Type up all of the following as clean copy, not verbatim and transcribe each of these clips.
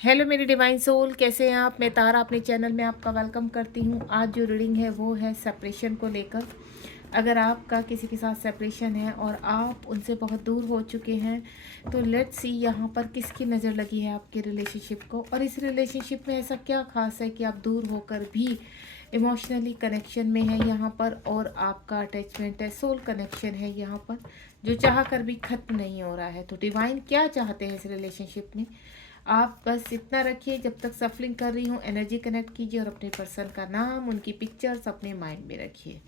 Hello मेरी divine soul, कैसे हैं आप। मैं तारा अपने चैनल में आपका वेलकम करती हूँ। आज जो रीडिंग है वो है सेपरेशन को लेकर। अगर आपका किसी के साथ सेपरेशन है और आप उनसे बहुत दूर हो चुके हैं तो लेट्स सी यहाँ पर किसकी नज़र लगी है आपके रिलेशनशिप को, और इस रिलेशनशिप में ऐसा क्या खास है कि आप दूर होकर भी इमोशनली कनेक्शन में है यहाँ पर, और आपका अटैचमेंट है, सोल कनेक्शन है यहाँ पर, जो चाह कर भी ख़त्म नहीं हो रहा है। तो डिवाइन क्या चाहते हैं इस रिलेशनशिप में, आप बस इतना रखिए। जब तक सफलिंग कर रही हूँ एनर्जी कनेक्ट कीजिए और अपने पर्सन का नाम, उनकी पिक्चर्स अपने माइंड में रखिए।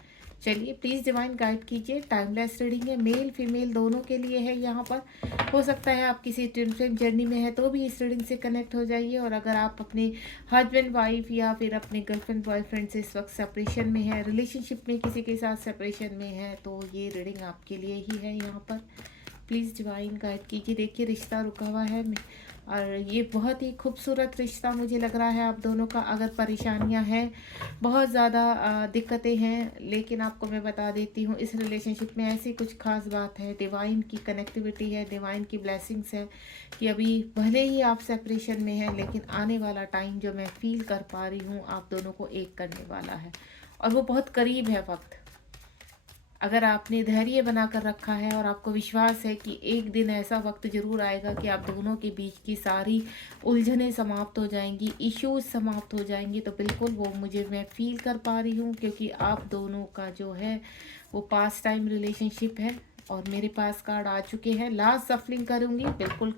चलिए प्लीज़ डिवाइन गाइड कीजिए। टाइमलेस रीडिंग है, मेल फीमेल दोनों के लिए है यहाँ पर। हो सकता है आप किसी ट्विन फ्लेम जर्नी में है तो भी इस रीडिंग से कनेक्ट हो जाइए, और अगर आप अपने हस्बैंड वाइफ या फिर अपने गर्लफ्रेंड बॉयफ्रेंड से इस वक्त सेपरेशन में है, रिलेशनशिप में किसी के साथ सेपरेशन में है, तो ये रीडिंग आपके लिए ही है यहाँ पर। प्लीज़ डिवाइन गाइड कीजिए। देखिए रिश्ता रुका हुआ है और ये बहुत ही खूबसूरत रिश्ता मुझे लग रहा है आप दोनों का। अगर परेशानियां हैं, बहुत ज़्यादा दिक्कतें हैं, लेकिन आपको मैं बता देती हूँ इस रिलेशनशिप में ऐसी कुछ खास बात है, डिवाइन की कनेक्टिविटी है, डिवाइन की ब्लेसिंग्स है कि अभी भले ही आप सेपरेशन में हैं लेकिन आने वाला टाइम जो मैं फील कर पा रही हूँ आप दोनों को एक करने वाला है, और वो बहुत करीब है वक्त। अगर आपने धैर्य बना कर रखा है और आपको विश्वास है कि एक दिन ऐसा वक्त ज़रूर आएगा कि आप दोनों के बीच की सारी उलझनें समाप्त हो जाएंगी, इश्यूज समाप्त हो जाएंगी, तो बिल्कुल वो मैं फील कर पा रही हूँ, क्योंकि आप दोनों का जो है वो पास टाइम रिलेशनशिप है। और मेरे पास कार्ड आ चुके हैं, लास्ट सफलिंग करूँगी। बिल्कुल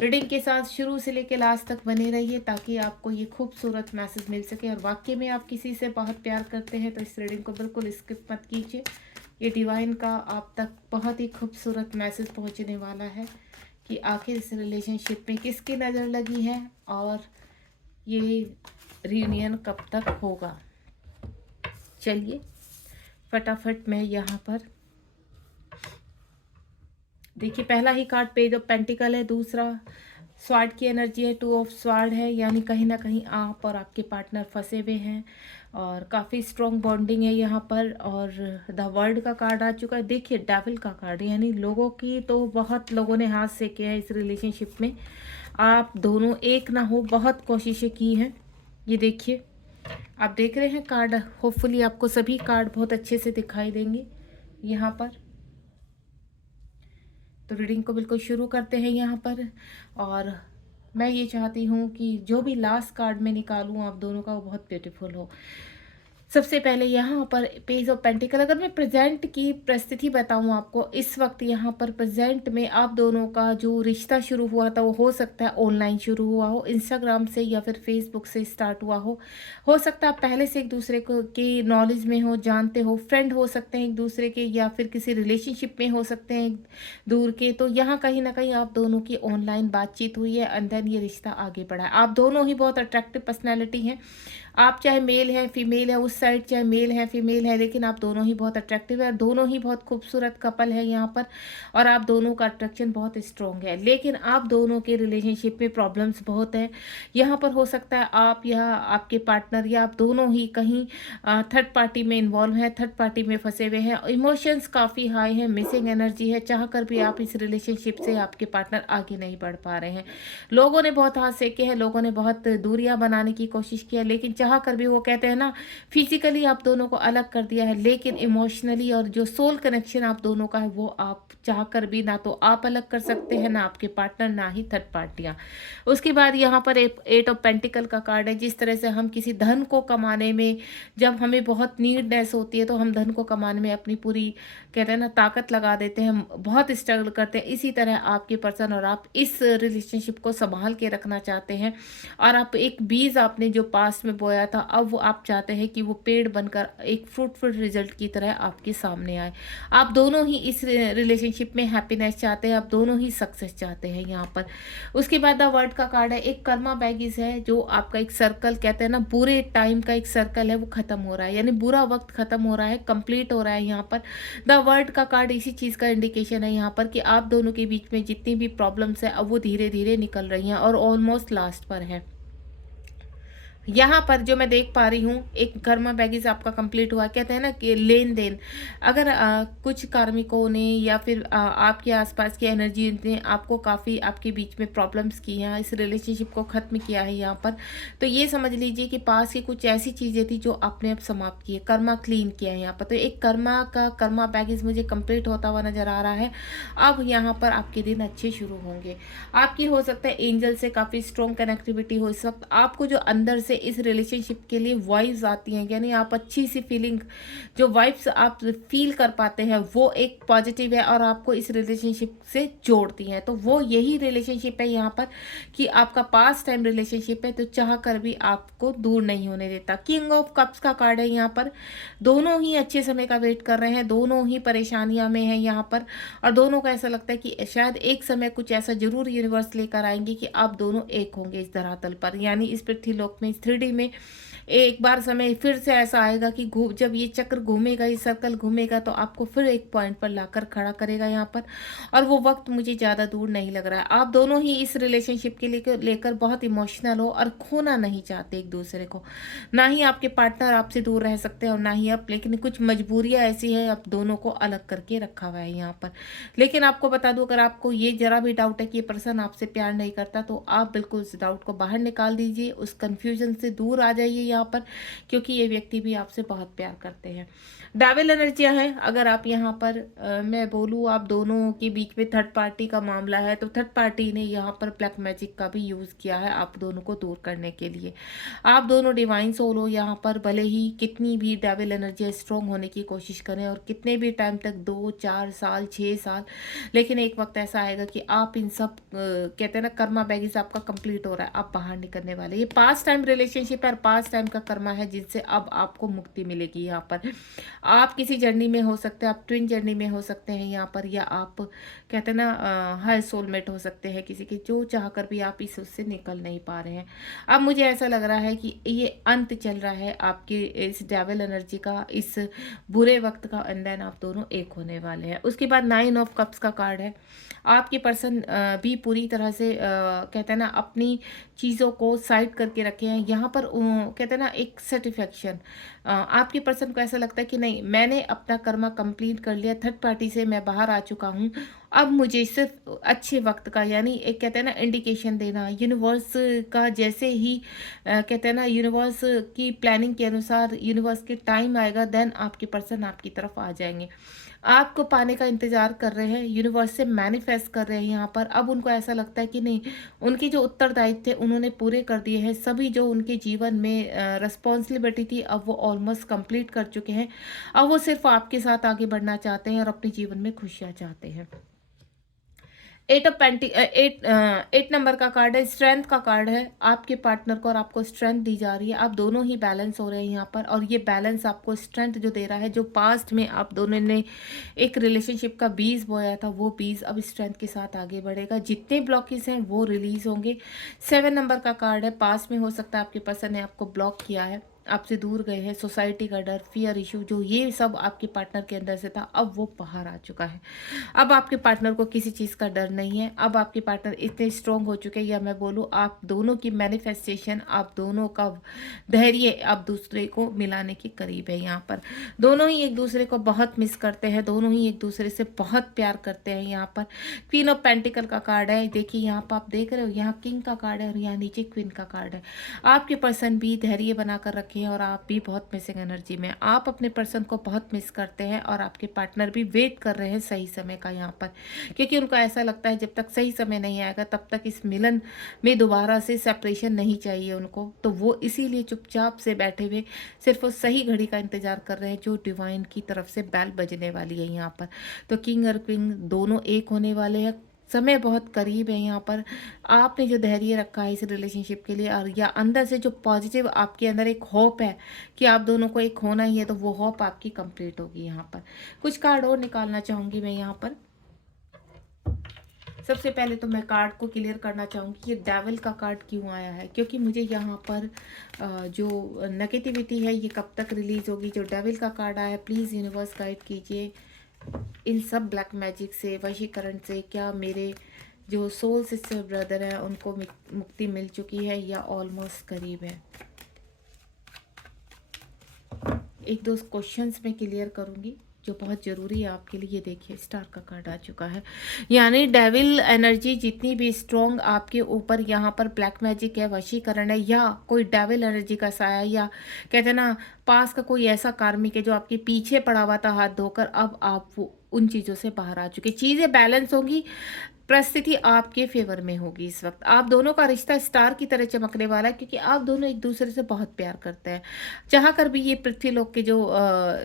रीडिंग के साथ शुरू से लेकर लास्ट तक बने रहिए ताकि आपको ये खूबसूरत मैसेज मिल सके। और वाकई में आप किसी से बहुत प्यार करते हैं तो इस रीडिंग को बिल्कुल स्किप मत कीजिए। ये डिवाइन का आप तक बहुत ही खूबसूरत मैसेज पहुंचने वाला है कि आखिर इस रिलेशनशिप में किसकी नज़र लगी है और ये रियूनियन कब तक होगा। चलिए फटाफट मैं यहाँ पर देखिए, पहला ही कार्ड पेज ऑफ पेंटिकल है, दूसरा स्वार्ड की एनर्जी है, टू ऑफ स्वार्ड है, यानी कहीं ना कहीं आप और आपके पार्टनर फंसे हुए हैं और काफ़ी स्ट्रॉन्ग बॉन्डिंग है यहाँ पर। और द वर्ल्ड का कार्ड आ चुका है। देखिए डेविल का कार्ड, यानी लोगों की तो बहुत लोगों ने हाथ सेके हैं इस रिलेशनशिप में। आप दोनों एक ना हो, बहुत कोशिशें की हैं। ये देखिए आप देख रहे हैं कार्ड, होपफुली आपको सभी कार्ड बहुत अच्छे से दिखाई देंगे यहाँ पर। तो रीडिंग को बिल्कुल शुरू करते हैं यहाँ पर। और मैं ये चाहती हूँ कि जो भी लास्ट कार्ड मैं निकालूँ आप दोनों का वो बहुत ब्यूटीफुल हो। सबसे पहले यहाँ पर पेज ऑफ पेंटिकल, अगर मैं प्रेजेंट की परिस्थिति बताऊँ आपको, इस वक्त यहाँ पर प्रेजेंट में आप दोनों का जो रिश्ता शुरू हुआ था वो हो सकता है ऑनलाइन शुरू हुआ हो, इंस्टाग्राम से या फिर फेसबुक से स्टार्ट हुआ हो सकता है आप पहले से एक दूसरे को की नॉलेज में हो, जानते हो, फ्रेंड हो सकते हैं एक दूसरे के, या फिर किसी रिलेशनशिप में हो सकते हैं दूर के। तो यहाँ कहीं ना कहीं आप दोनों की ऑनलाइन बातचीत हुई है, अंदर ये रिश्ता आगे बढ़ा है। आप दोनों ही बहुत अट्रैक्टिव पर्सनैलिटी हैं। आप चाहे मेल है फीमेल है, उस साइड चाहे मेल है फीमेल है, लेकिन आप दोनों ही बहुत अट्रैक्टिव है और दोनों ही बहुत खूबसूरत कपल है यहाँ पर। और आप दोनों का अट्रैक्शन बहुत स्ट्रॉन्ग है, लेकिन आप दोनों के रिलेशनशिप में प्रॉब्लम्स बहुत है यहाँ पर। हो सकता है आप या आपके पार्टनर या आप दोनों ही कहीं थर्ड पार्टी में इन्वॉल्व है, थर्ड पार्टी में फंसे हुए हैं, इमोशंस काफ़ी हाई है, मिसिंग एनर्जी है, चाह कर भी आप इस रिलेशनशिप से आपके पार्टनर आगे नहीं बढ़ पा रहे हैं। लोगों ने बहुत हाथ सेके हैं, लोगों ने बहुत दूरियां बनाने की कोशिश की है, लेकिन चाह कर भी, वो कहते हैं ना, फिजिकली आप दोनों को अलग कर दिया है, लेकिन इमोशनली और जो सोल कनेक्शन आप दोनों का है वो आप चाह कर भी ना तो आप अलग कर सकते हैं, ना आपके पार्टनर, ना ही थर्ड पार्टियां। उसके बाद यहाँ पर एट ऑफ पेंटिकल का कार्ड है। जिस तरह से हम किसी धन को कमाने में, जब हमें बहुत नीडनेस होती है तो हम धन को कमाने में अपनी पूरी, कहते हैं ना, ताकत लगा देते हैं, हम बहुत स्ट्रगल करते हैं, इसी तरह आपके पर्सन और आप इस रिलेशनशिप को संभाल के रखना चाहते हैं। और आप एक बीज आपने जो पास्ट में बोया था, अब वो आप चाहते हैं कि वो पेड़ बनकर एक फ्रूटफुल रिजल्ट की तरह आपके सामने आए। आप दोनों ही इस रिलेशनशिप में हैप्पीनेस चाहते हैं, आप दोनों ही सक्सेस चाहते हैं यहाँ पर। उसके बाद द वर्ड का कार्ड है, एक कर्मा बैगिस है, जो आपका एक सर्कल, कहते हैं ना, बुरे टाइम का एक सर्कल है, वो खत्म हो रहा है, यानी बुरा वक्त खत्म हो रहा है, कंप्लीट हो रहा है यहाँ पर। द वर्ड का कार्ड इसी चीज़ का इंडिकेशन है यहाँ पर कि आप दोनों के बीच में जितनी भी प्रॉब्लम्स है अब वो धीरे धीरे निकल रही हैं और ऑलमोस्ट लास्ट पर है। यहाँ पर जो मैं देख पा रही हूँ, एक कर्मा बैगेज आपका कंप्लीट हुआ। कहते हैं ना कि लेन देन, अगर कुछ कार्मिकों ने या फिर आपके आसपास की एनर्जी ने आपको काफ़ी आपके बीच में प्रॉब्लम्स की हैं, इस रिलेशनशिप को ख़त्म किया है यहाँ पर, तो ये समझ लीजिए कि पास की कुछ ऐसी चीज़ें थी जो आपने अब समाप्त की है, कर्मा क्लीन किया है यहाँ पर। तो एक कर्मा बैगेज मुझे कंप्लीट होता हुआ नज़र आ रहा है। अब यहाँ पर आपके दिन अच्छे शुरू होंगे। आपकी हो सकता है एंजल से काफ़ी स्ट्रॉन्ग कनेक्टिविटी हो इस वक्त। आपको जो अंदर से इस रिलेशनशिप के लिए वाइब्स आती हैं, यानी आप अच्छी सी फीलिंग, जो वाइब्स आप फील कर पाते हैं वो एक पॉजिटिव है और आपको इस रिलेशनशिप से जोड़ती हैं। तो वो यही रिलेशनशिप है यहाँ पर कि आपका पास टाइम रिलेशनशिप है, तो चाह कर भी आपको दूर नहीं होने देता। किंग ऑफ कप्स का कार्ड है यहाँ पर। दोनों ही अच्छे समय का वेट कर रहे हैं, दोनों ही परेशानियां में हैं यहाँ पर, और दोनों को ऐसा लगता है कि शायद एक समय कुछ ऐसा जरूर यूनिवर्स लेकर आएंगे कि आप दोनों एक होंगे इस धरातल पर, यानी इस पृथ्वीलोक में, इस 3D में। एक बार समय फिर से ऐसा आएगा कि जब ये चक्र घूमेगा, ये सर्कल घूमेगा, तो आपको फिर एक पॉइंट पर लाकर खड़ा करेगा यहाँ पर। और वो वक्त मुझे ज़्यादा दूर नहीं लग रहा है। आप दोनों ही इस रिलेशनशिप के लेकर बहुत इमोशनल हो और खोना नहीं चाहते एक दूसरे को। ना ही आपके पार्टनर आपसे दूर रह सकते हैं और ना ही आप, लेकिन कुछ मजबूरियाँ ऐसी है, आप दोनों को अलग करके रखा हुआ है यहाँ पर। लेकिन आपको बता दूं, अगर आपको ये जरा भी डाउट है कि ये पर्सन आपसे प्यार नहीं करता, तो आप बिल्कुल उस डाउट को बाहर निकाल दीजिए, उस कंफ्यूजन से दूर आ जाइए यहाँ पर, क्योंकि ये व्यक्ति भी आपसे बहुत प्यार करते हैं। डेविल एनर्जियां हैं। अगर आप यहाँ पर मैं बोलूँ, आप दोनों के बीच में थर्ड पार्टी का मामला है, तो थर्ड पार्टी ने यहाँ पर ब्लैक मैजिक का भी यूज़ किया है आप दोनों को दूर करने के लिए। आप दोनों डिवाइन सोल हो यहाँ पर, भले ही कितनी भी डेविल एनर्जी स्ट्रॉन्ग होने की कोशिश करें और कितने भी टाइम तक, 2 4 साल 6 साल, लेकिन एक वक्त ऐसा आएगा कि आप इन सब कहते हैं ना, कर्मा बैगेज आपका कंप्लीट हो रहा है, आप बाहर निकलने वाले। ये पास्ट टाइम रिलेशनशिप है और पास्ट टाइम का कर्मा है, जिनसे अब आपको मुक्ति मिलेगी यहाँ पर। आप किसी जर्नी में हो सकते हैं, आप ट्विन जर्नी में हो सकते हैं यहाँ पर, या आप कहते हैं ना हाई सोलमेट हो सकते हैं किसी के, जो चाह कर भी आप इस उससे निकल नहीं पा रहे हैं। अब मुझे ऐसा लग रहा है कि ये अंत चल रहा है आपके इस डेविल एनर्जी का, इस बुरे वक्त का, एंड देन आप दोनों एक होने वाले हैं। उसके बाद 9 ऑफ कप्स का कार्ड है। आपके पर्सन भी पूरी तरह से कहते हैं ना अपनी चीज़ों को साइड करके रखे हैं यहाँ पर। कहते हैं ना एक सेटिस्फेक्शन, आपके पर्सन को ऐसा लगता है कि नहीं, मैंने अपना कर्मा कंप्लीट कर लिया, थर्ड पार्टी से मैं बाहर आ चुका हूँ, अब मुझे सिर्फ अच्छे वक्त का, यानी एक कहते हैं ना इंडिकेशन देना यूनिवर्स का, जैसे ही कहते हैं ना यूनिवर्स की प्लानिंग के अनुसार यूनिवर्स के टाइम आएगा, देन आपके पर्सन आपकी तरफ आ जाएंगे। आपको पाने का इंतजार कर रहे हैं, यूनिवर्स से मैनिफेस्ट कर रहे हैं यहाँ पर। अब उनको ऐसा लगता है कि नहीं, उनके जो उत्तरदायित्व थे उन्होंने पूरे कर दिए हैं, सभी जो उनके जीवन में रिस्पॉन्सिबिलिटी थी अब वो ऑलमोस्ट कंप्लीट कर चुके हैं। अब वो सिर्फ आपके साथ आगे बढ़ना चाहते हैं और अपने जीवन में खुशियाँ चाहते हैं। 8 नंबर का कार्ड है, स्ट्रेंथ का कार्ड है। आपके पार्टनर को और आपको स्ट्रेंथ दी जा रही है, आप दोनों ही बैलेंस हो रहे हैं यहाँ पर, और ये बैलेंस आपको स्ट्रेंथ जो दे रहा है, जो पास्ट में आप दोनों ने एक रिलेशनशिप का बीज बोया था, वो बीज अब स्ट्रेंथ के साथ आगे बढ़ेगा। जितने ब्लॉकेज हैं वो रिलीज होंगे। 7 नंबर का कार्ड है। पास्ट में हो सकता है आपके पर्सन ने आपको ब्लॉक किया है, आपसे दूर गए हैं, सोसाइटी का डर, फियर इशू, जो ये सब आपके पार्टनर के अंदर से था, अब वो बाहर आ चुका है। अब आपके पार्टनर को किसी चीज़ का डर नहीं है। अब आपके पार्टनर इतने स्ट्रॉन्ग हो चुके हैं, या मैं बोलूँ आप दोनों की मैनिफेस्टेशन, आप दोनों का धैर्य आप दूसरे को मिलाने के करीब है यहाँ पर। दोनों ही एक दूसरे को बहुत मिस करते हैं, दोनों ही एक दूसरे से बहुत प्यार करते हैं यहाँ पर। क्वीन ऑफ पेंटिकल का कार्ड है। देखिए यहाँ पर आप देख रहे हो, यहाँ किंग का कार्ड है और यहाँ नीचे क्वीन का कार्ड है। आपके पर्सन भी धैर्य बनाकर रखे हैं और आप भी बहुत मिसिंग एनर्जी में, आप अपने पर्सन को बहुत मिस करते हैं और आपके पार्टनर भी वेट कर रहे हैं सही समय का यहाँ पर, क्योंकि उनको ऐसा लगता है जब तक सही समय नहीं आएगा तब तक इस मिलन में दोबारा से सेपरेशन नहीं चाहिए उनको। तो वो इसीलिए चुपचाप से बैठे हुए सिर्फ उस सही घड़ी का इंतजार कर रहे हैं जो डिवाइन की तरफ से बेल बजने वाली है यहाँ पर। तो किंग और क्वीन दोनों एक होने वाले हैं, समय बहुत करीब है यहाँ पर। आपने जो धैर्य रखा है इस रिलेशनशिप के लिए, और या अंदर से जो पॉजिटिव आपके अंदर एक होप है कि आप दोनों को एक होना ही है, तो वो होप आपकी कंप्लीट होगी यहाँ पर। कुछ कार्ड और निकालना चाहूँगी मैं यहाँ पर। सबसे पहले तो मैं कार्ड को क्लियर करना चाहूँगी, ये डेविल का कार्ड क्यों आया है, क्योंकि मुझे यहाँ पर जो नेगेटिविटी है ये कब तक रिलीज होगी। जो डेविल का कार्ड आया है, प्लीज़ यूनिवर्स गाइड कीजिए इन सब ब्लैक मैजिक से, वशीकरण से, क्या मेरे जो सोल सिस्टर ब्रदर हैं उनको मुक्ति मिल चुकी है या ऑलमोस्ट करीब है। एक दो क्वेश्चंस मैं क्लियर करूँगी जो बहुत ज़रूरी है आपके लिए। ये देखिए स्टार का कार्ड आ चुका है, यानी डेविल एनर्जी जितनी भी स्ट्रॉन्ग आपके ऊपर यहाँ पर ब्लैक मैजिक है, वशीकरण है, या कोई डेविल एनर्जी का साया, या कहते हैं ना पास का कोई ऐसा कार्मिक है जो आपके पीछे पड़ा हुआ था हाथ धोकर, अब आप वो उन चीज़ों से बाहर आ चुके। चीज़ें बैलेंस होंगी, परिस्थिति आपके फेवर में होगी। इस वक्त आप दोनों का रिश्ता स्टार की तरह चमकने वाला है, क्योंकि आप दोनों एक दूसरे से बहुत प्यार करते हैं। चाह कर भी ये पृथ्वी लोक के जो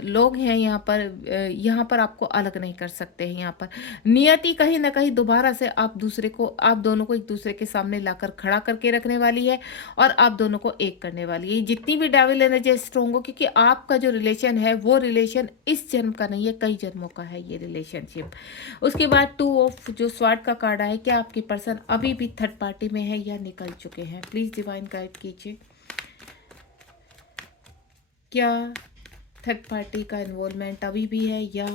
लोग हैं यहाँ पर आपको अलग नहीं कर सकते हैं। यहाँ पर नियति कहीं ना कहीं दोबारा से आप दोनों को एक दूसरे के सामने लाकर खड़ा करके रखने वाली है, और आप दोनों को एक करने वाली है। जितनी भी डेविल एनर्जी स्ट्रॉन्ग हो, क्योंकि आपका जो रिलेशन है वो रिलेशन इस जन्म का नहीं है, कई जन्मों का है ये रिलेशनशिप। उसके बाद 2 ऑफ जो स्वॉर्ड का कार्ड है, क्या आपके पर्सन अभी भी थर्ड पार्टी में है या निकल चुके हैं? प्लीज डिवाइन गाइड कीजिए, क्या थर्ड पार्टी का इन्वॉल्वमेंट अभी भी है या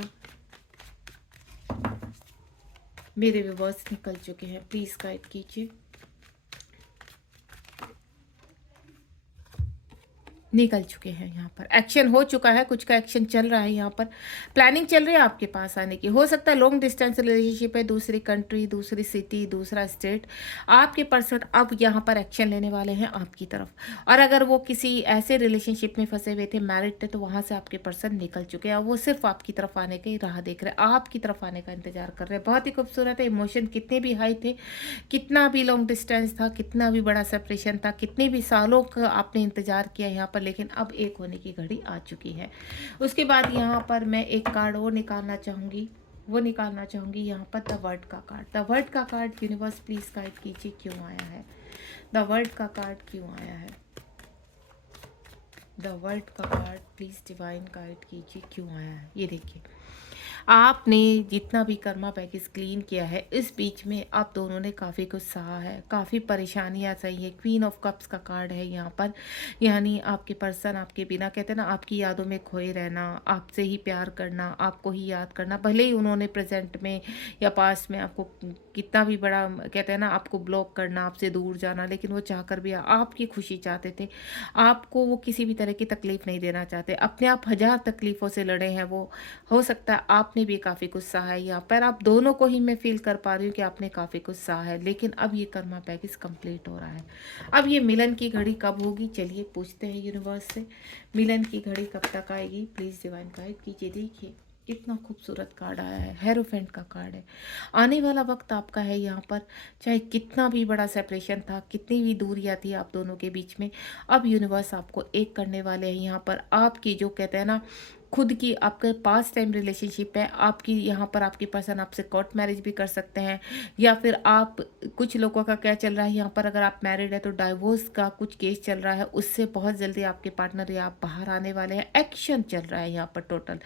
मेरे व्यूअर्स निकल चुके हैं? प्लीज गाइड कीजिए। निकल चुके हैं, यहाँ पर एक्शन हो चुका है, कुछ का एक्शन चल रहा है, यहाँ पर प्लानिंग चल रही है आपके पास आने की। हो सकता है लॉन्ग डिस्टेंस रिलेशनशिप है, दूसरी कंट्री, दूसरी सिटी, दूसरा स्टेट। आपके पर्सन अब यहाँ पर एक्शन लेने वाले हैं आपकी तरफ, और अगर वो किसी ऐसे रिलेशनशिप में फंसे हुए थे, मैरिड थे, तो वहाँ से आपके पर्सन निकल चुके हैं। वो सिर्फ आपकी तरफ आने की राह देख रहे हैं, आपकी तरफ आने का इंतजार कर रहे हैं। बहुत ही खूबसूरत है। इमोशन कितने भी हाई थे, कितना भी लॉन्ग डिस्टेंस था, कितना भी बड़ा सेपरेशन था, कितने भी सालों का आपने इंतजार किया यहाँ पर, लेकिन अब एक होने की घड़ी आ चुकी है। उसके बाद यहाँ पर मैं एक कार्ड और निकालना चाहूँगी, यहाँ पर द वर्ड का कार्ड। द वर्ड का कार्ड यूनिवर्स प्लीज गाइड कीजिए क्यों आया है? द वर्ड का कार्ड क्यों आया है? द वर्ड का कार्ड प्लीज डिवाइन गाइड कीजिए क्यों आया है? ये देखिए, आपने जितना भी कर्मा पैकेज क्लीन किया है, इस बीच में आप दोनों ने काफ़ी कुछ सहा है, काफ़ी परेशानियाँ सही है। क्वीन ऑफ कप्स का कार्ड है यहाँ पर, यानी आपके पर्सन आपके बिना, कहते हैं ना, आपकी यादों में खोए रहना, आपसे ही प्यार करना, आपको ही याद करना। भले ही उन्होंने प्रेजेंट में या पास्ट में आपको कितना भी बड़ा, कहते हैं ना, आपको ब्लॉक करना, आपसे दूर जाना, लेकिन वो चाहकर भी आपकी खुशी चाहते थे। आपको वो किसी भी तरह की तकलीफ नहीं देना चाहते। अपने आप हजार तकलीफ़ों से लड़े हैं वो। हो सकता है आपने भी काफ़ी कुछ सहा है यहाँ पर। आप दोनों को ही मैं फील कर पा रही हूँ कि आपने काफ़ी कुछ सहा है, लेकिन अब ये कर्मा पैकेज कंप्लीट हो रहा है। अब ये मिलन की घड़ी कब होगी? चलिए पूछते हैं यूनिवर्स से, मिलन की घड़ी कब तक आएगी? प्लीज़ डिवाइन गाइड कीजिए। देखिए कितना खूबसूरत कार्ड आया है, हेरोफेंट का कार्ड है। आने वाला वक्त आपका है यहाँ पर, चाहे कितना भी बड़ा सेपरेशन था, कितनी भी दूरियां थी आप दोनों के बीच में, अब यूनिवर्स आपको एक करने वाले हैं यहाँ पर। आपकी जो, कहते हैं ना, खुद की आपके पास टाइम रिलेशनशिप है आपकी, यहाँ पर आपके पर्सन आपसे कोर्ट मैरिज भी कर सकते हैं, या फिर आप, कुछ लोगों का क्या चल रहा है यहाँ पर, अगर आप मैरिड है तो डाइवोर्स का कुछ केस चल रहा है, उससे बहुत जल्दी आपके पार्टनर या आप बाहर आने वाले हैं। एक्शन चल रहा है यहाँ पर टोटल।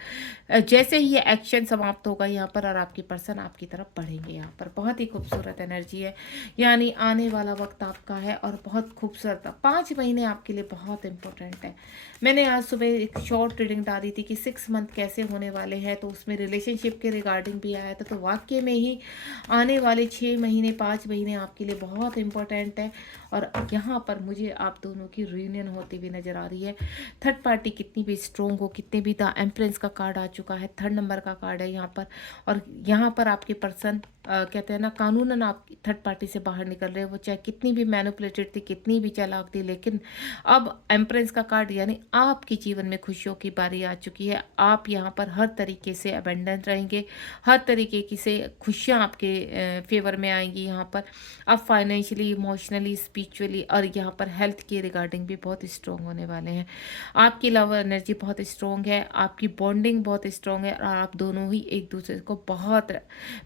जैसे ही ये एक्शन समाप्त होगा यहाँ पर, और आपके पर्सन आपकी तरफ बढ़ेंगे यहाँ पर। बहुत ही खूबसूरत एनर्जी है, यानी आने वाला वक्त आपका है और बहुत खूबसूरत। 5 महीने आपके लिए बहुत इंपॉर्टेंट है। मैंने आज सुबह एक शॉर्ट रीडिंग डाली थी कि 6 मंथ कैसे होने वाले हैं, तो उसमें रिलेशनशिप के रिगार्डिंग भी आया था। तो वाकई में ही आने वाले 6 महीने 5 महीने आपके लिए बहुत इंपॉर्टेंट है, और यहाँ पर मुझे आप दोनों की रियूनियन होती हुई नज़र आ रही है। थर्ड पार्टी कितनी भी स्ट्रॉन्ग हो, कितने भी, द एम्प्रेस का कार्ड आ चुका है, 3rd नंबर का कार्ड है यहाँ पर, और यहाँ पर आपके पर्सन कहते हैं ना, कानूनन आप थर्ड पार्टी से बाहर निकल रहे हैं। वो चाहे कितनी भी मैनिपुलेटेड थी, कितनी भी चालाक थी, लेकिन अब एम्प्रेस का कार्ड, यानी आपके जीवन में खुशियों की बारी आ चुकी है। आप यहाँ पर हर तरीके से अबेंडेंट रहेंगे, हर तरीके की से खुशियाँ आपके फेवर में आएंगी यहाँ पर। आप फाइनेंशियली, इमोशनली, स्पिरिचुअली और यहाँ पर हेल्थ के रिगार्डिंग भी बहुत स्ट्रॉन्ग होने वाले हैं। आपकी लव एनर्जी बहुत स्ट्रॉन्ग है, आपकी बॉन्डिंग बहुत स्ट्रॉन्ग है, और आप दोनों ही एक दूसरे को बहुत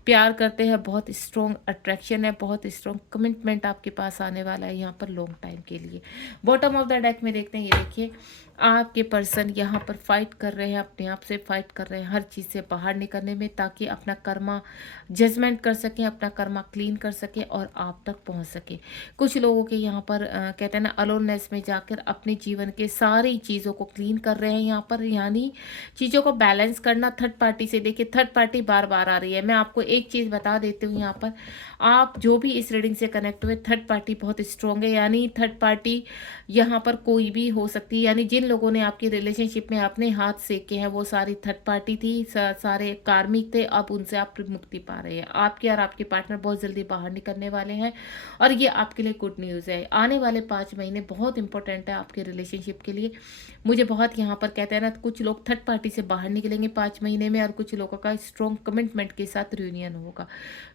प्यार करते हैं। बहुत स्ट्रॉन्ग अट्रैक्शन है, बहुत स्ट्रॉन्ग कमिटमेंट आपके पास आने वाला है यहाँ पर लॉन्ग टाइम के लिए। बॉटम ऑफ द डेक में देखते हैं, ये देखिए आपके पर्सन यहाँ पर फाइट कर रहे रहे हैं, अपने आप से फाइट कर रहे हैं हर चीज़ से बाहर निकलने में, ताकि अपना कर्मा जजमेंट कर सकें, अपना कर्मा क्लीन कर सकें और आप तक पहुंच सके। कुछ लोगों के यहाँ पर कहते हैं ना, अलोननेस में जाकर अपने जीवन के सारी चीज़ों को क्लीन कर रहे हैं यहाँ पर, यानी चीज़ों को बैलेंस करना थर्ड पार्टी से। देखिए थर्ड पार्टी बार बार आ रही है। मैं आपको एक चीज़ बता देती हूँ यहाँ पर, आप जो भी इस रीडिंग से कनेक्ट हुए, थर्ड पार्टी बहुत स्ट्रॉन्ग है, यानी थर्ड पार्टी यहाँ पर कोई भी हो सकती है। यानी जिन लोगों ने आपकी रिलेशनशिप में अपने हाथ सेके हैं वो सारी थर्ड पार्टी थी, सारे कार्मिक थे। अब उनसे आप मुक्ति पा रहे हैं। आपके और आपके पार्टनर बहुत जल्दी बाहर निकलने वाले हैं और ये आपके लिए गुड न्यूज़ है। आने वाले 5 महीने बहुत इंपॉर्टेंट है आपके रिलेशनशिप के लिए। मुझे बहुत यहाँ पर कहते हैं ना, कुछ लोग थर्ड पार्टी से बाहर निकलेंगे 5 महीने में और कुछ लोगों का स्ट्रॉन्ग कमिटमेंट के साथ रियूनियन होगा।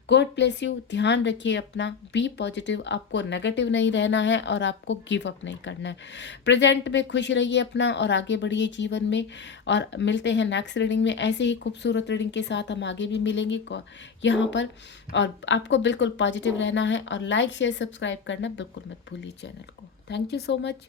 God bless you. ध्यान रखिए अपना, बी पॉजिटिव, आपको नेगेटिव नहीं रहना है और आपको गिव अप नहीं करना है। प्रेजेंट में खुश रहिए अपना और आगे बढ़िए जीवन में। और मिलते हैं नेक्स्ट रीडिंग में। ऐसे ही खूबसूरत रीडिंग के साथ हम आगे भी मिलेंगे यहाँ पर। और आपको बिल्कुल पॉजिटिव रहना है और लाइक शेयर सब्सक्राइब करना बिल्कुल मत भूलिए चैनल को। Thank you so much.